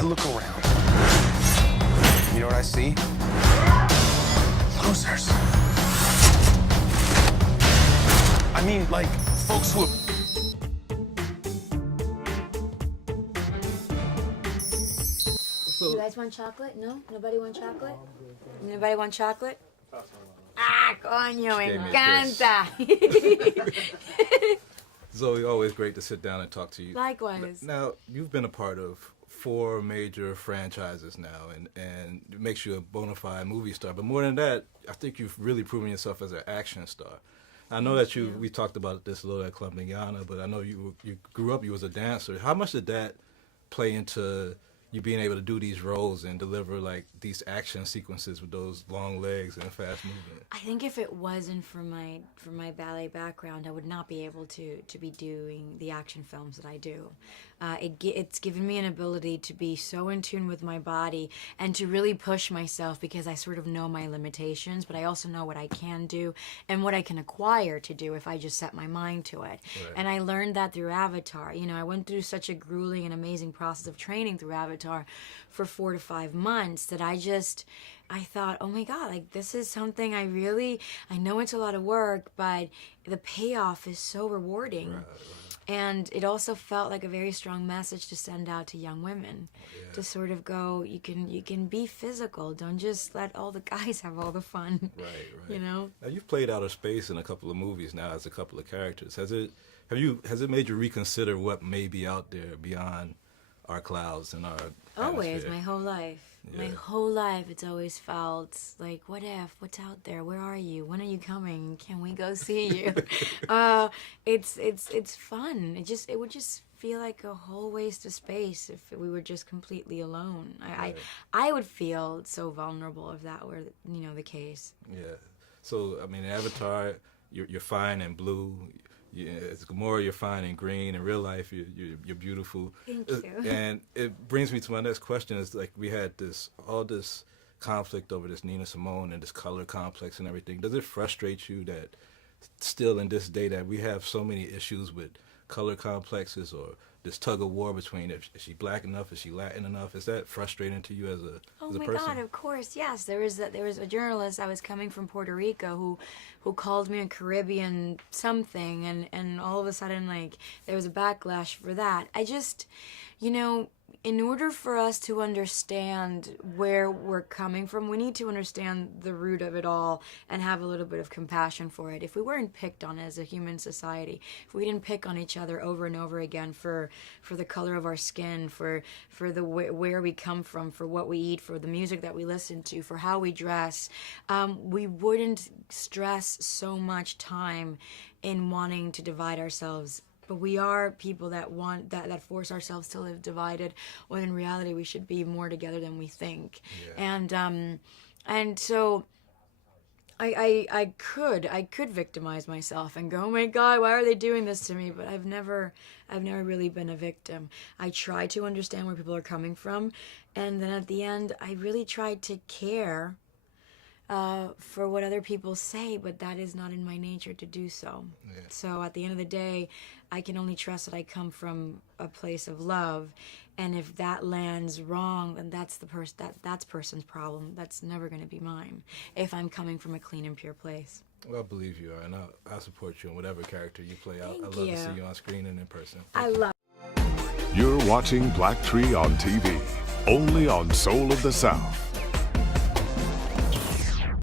I look around. You know what I see? Losers. I mean, like, folks who have... You guys want chocolate? No? Nobody want chocolate? Nobody want chocolate? Ah, coño, me encanta. Zoe, always great to sit down and talk to you. Likewise. Now, you've been a part of 4 major franchises now, and it makes you a bona fide movie star. But more than that, I think you've really proven yourself as an action star. I know that we talked about this a little at Club Migana, but I know you grew up, you was a dancer. How much did that play into you being able to do these roles and deliver like these action sequences with those long legs and fast movement? I think if it wasn't for my ballet background, I would not be able to be doing the action films that I do. It's given me an ability to be so in tune with my body and to really push myself, because I sort of know my limitations, but I also know what I can do and what I can acquire to do if I just set my mind to it. Right. And I learned that through Avatar. You know, I went through such a grueling and amazing process of training through Avatar for 4 to 5 months that I thought, oh my God, like this is something I know it's a lot of work, but the payoff is so rewarding. Right. And it also felt like a very strong message to send out to young women, to sort of go, you can be physical. Don't just let all the guys have all the fun. Right. You know. Now you've played outer space in a couple of movies now as a couple of characters. Has it made you reconsider what may be out there beyond our clouds and our Always, atmosphere? My whole life. Yeah. My whole life, it's always felt like, what if? What's out there? Where are you? When are you coming? Can we go see you? It's fun. It would just feel like a whole waste of space if we were just completely alone. I would feel so vulnerable if that were the case. Yeah. So I mean, in Avatar, you're fine in blue. Yeah, it's Gamora, you're fine in green. In real life, you're beautiful. Thank you. And it brings me to my next question. Is like we had all this conflict over this Nina Simone and this color complex and everything. Does it frustrate you that still in this day that we have so many issues with color complexes or this tug of war between is she black enough, is she Latin enough? Is that frustrating to you as a person? Oh my God, of course, yes. There was a journalist. I was coming from Puerto Rico who called me a Carribean something, and all of a sudden like there was a backlash for that. I just, in order for us to understand where we're coming from, we need to understand the root of it all and have a little bit of compassion for it. If we weren't picked on as a human society, if we didn't pick on each other over and over again for the color of our skin, for the where we come from, for what we eat, for the music that we listen to, for how we dress, we wouldn't stress so much time in wanting to divide ourselves. But we are people that want that force ourselves to live divided, when in reality we should be more together than we think. Yeah. And so I could victimize myself and go, oh my God, why are they doing this to me? But I've never really been a victim. I try to understand where people are coming from, and then at the end I really tried to care for what other people say, but that is not in my nature to do so. Yeah. So at the end of the day, I can only trust that I come from a place of love, and if that lands wrong, then that's that's person's problem. That's never going to be mine. If I'm coming from a clean and pure place. Well, I believe you are, and I'll support you in whatever character you play. I love to see you on screen and in person. I love. You're watching BlackTree on TV, only on Soul of the South.